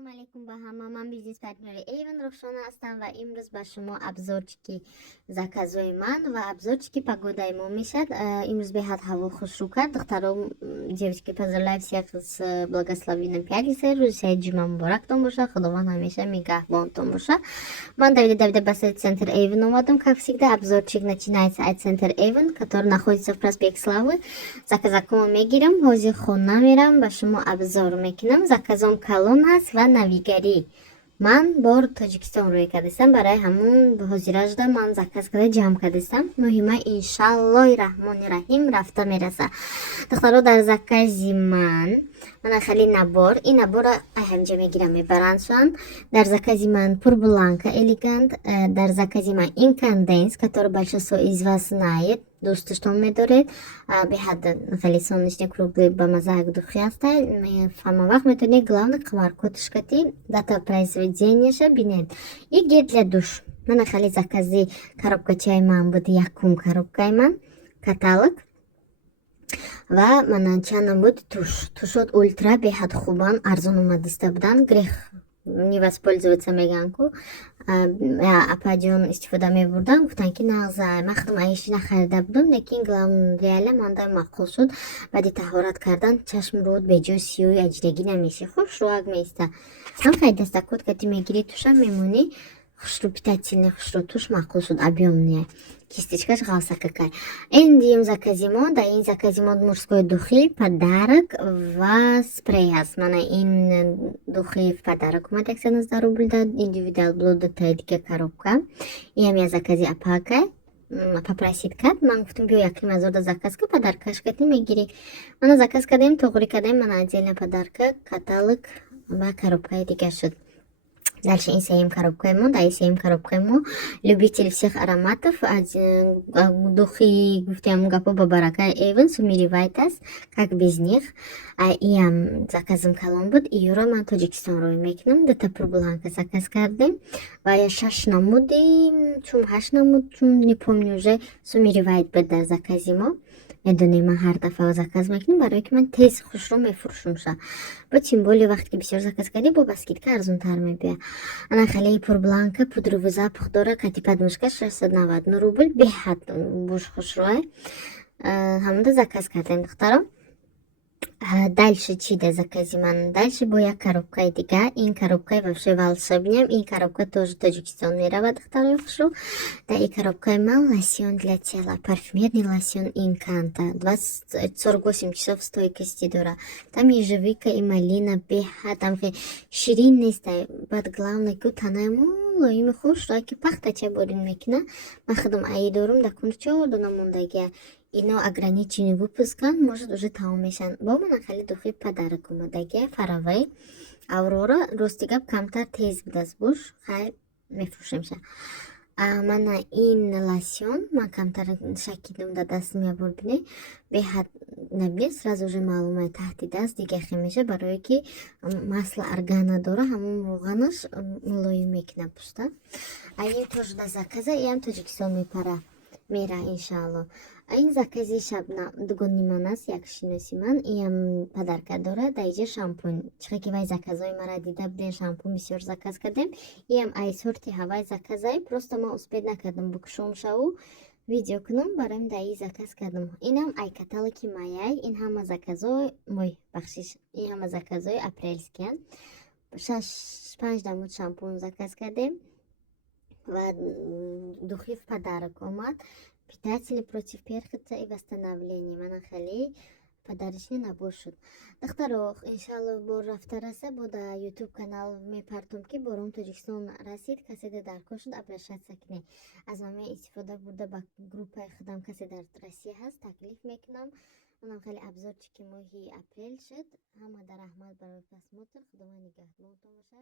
Ассалому алейкум ба ҳама. Ман бизнес партнери Эйвен Рухшона ҳастам ва имрӯз ба шумо обзорчики заказои ман ва обзорчики погодаи мо мешад. Имрӯз беҳад ҳаво хушрӯ кард. Духтарам, девочки, поздравляю всех с благословенным пятницей. Рӯзишаи ҷумъа муборактон боша. Худованд ҳамеша нигаҳбонтон боша. Ман Давида басад центр Эйвен омадам. Как всегда, обзорчик начинается от центр Эйвен, который находится в проспект Славы. Заказакумо мегирам, ҳозир хона мерам, ба шумо обзор мекунам. Заказом калон ҳаст ва навигарӣ. Ман бор Тоҷикистон рӯй кардастам. Барои ҳамун ҳозира шуда ман заказ карда ҷамъ кардастам. Муҳима иншаллоҳи раҳмони раҳим рафта мераса. Духтаро, дар закази ман хали набор, ин набора ҳамҷа мегирам мебарандшон. Дар закази ман пурбланка элегант, дар закази ман инканденс, который большинство из вас знает, дӯсташтон медоред. Беҳад хеле сонечный круглый ба маззаак духи аста. Ҳама вақт метавонед главный қимаркотишкати дата произведенияша бинед. И гель для душ. Мана хали закази коробкачаи ман буд, якум коробкаи ман каталог. Ва мана чандам буд тушот ультра беҳад хубан, арзон омадиста будан. Грех не воспользоваться меганку. Апаҷон истифода мебурдам, гуфтан ки нағзай. Ман худам айши нахарида будам, лекин главреале манда мақул шуд. Баъди таҳорат кардан чашм руд беҷои сиёи аҷрагӣ намеши. хушрӯак меиста. Ҳам файдаста куткати мегири туша мемонӣ. Хушрӯ питательный хушрӯ туш мақул шуд, объёмная. Кисточкаш ғавса какая. Эндием закази мо, да ин закази мо мужской духи, подарок ва спрей ҳаст. Мана ин духи в подарок омад 110 рубл дад, индивидуал блуда тайдига коробка. Иам я закази апака. Попросид кард, ман гуфтам биё яким азорда заказ ка подаркаш кати мегири. Мана заказ кардем, тоғри кардем, мана отдельно подарка, каталог ва коробкаи дига шуд. Дальше ин сеюм коробкаи мо, да ин сеюм коробкаи мо. Любители всех ароматов, духи гуфтем гапо ба барака Эйвен, сумиривайтас, как без них. Иам заказым калон буд, иёро ман Тоҷикистон рӯй мекунам. Дата пурбланка заказ кардем ва я 6 намуди, чум 8 намуд, чум не помню уже, сумиривайт буд дар закази мо. Медонем, ман ҳар дафъа заказ мекунам, барои ки ман тез хушрӯ мефурӯшамша. Бо тем более вақте ки бисёр заказ кардӣ, бо баскитка арзонтар мебия. Ана хали пурбланка пудровый запах дора, кати подмышка 690 рубл, беҳад буш хушрӯе. Ҳамуда заказ кардем, духтарам. Дальше чи да закази ман? Дальше бо як коробкаи дига. Ин коробкаи вообще волшебниям. Ин коробка тоже Тоҷикистон меравад, духтарои хушрӯ. Да ин коробкаи ман лосьон для тела, парфюмерный лосьон Инканта. 48 часов стойкости дора. Там ежевика и малина, беҳад там ширин нест. Баъд главное ки танаи мулоими хушрӯ, ки пахтача борин мекуна. Ман худам аи дорум, да кунҷ 4 дона мондагия. Ино ограниченный выпускан, может уже тамом мешан. Бо мана хали духи подарок омадагия Faraway Аврора, рости гап камтар тез будааст буш, хай мефурӯшемша. Мана ин лосьон ман камтар шакидам да даст меабор бине. Беҳад набия, сразу уже маълумат таҳти даст дига хемеша, барое ки масла органа дора, ҳамон роғанаш мулоим мекуна пушта. Ин тоже да заказа, иам Тоҷикистон мепара мера иншаалло. Ин закази шабнам дугони ман аст, як шиноси ман. Иам подарка дора, да иҷа шампунь. Чиқа ки вай заказои мара дида будем, шампунь бисёр заказ кардем. Иам ай сорти ҳавай заказай, просто ман успед накардам букушомшаву видео кунам, бароим да и заказ кардам. Инам ай каталоги маяй, ин ҳама заказои мой бахшиш, ин ҳама заказои апрелскиян. 5 дамуд шампунь заказ кардем ва духи в подарок омад. Питательный против перхоти и восстановления. Мана хали подарочный набор шуд. Духтаро, иншалло бор рафта раса, бо да YouTube канал мепартом ки бором Тоҷикистон расид, касе да даркор шуд, обращаться к ней. Аз ман истифода бурда ба группаи худам касе дар Россия ҳаст, таклиф мекунам. Манам хали обзорчики моҳи апрел шуд. Ҳама да раҳмат барои просмотр. Худованд нигаҳбонтон боша.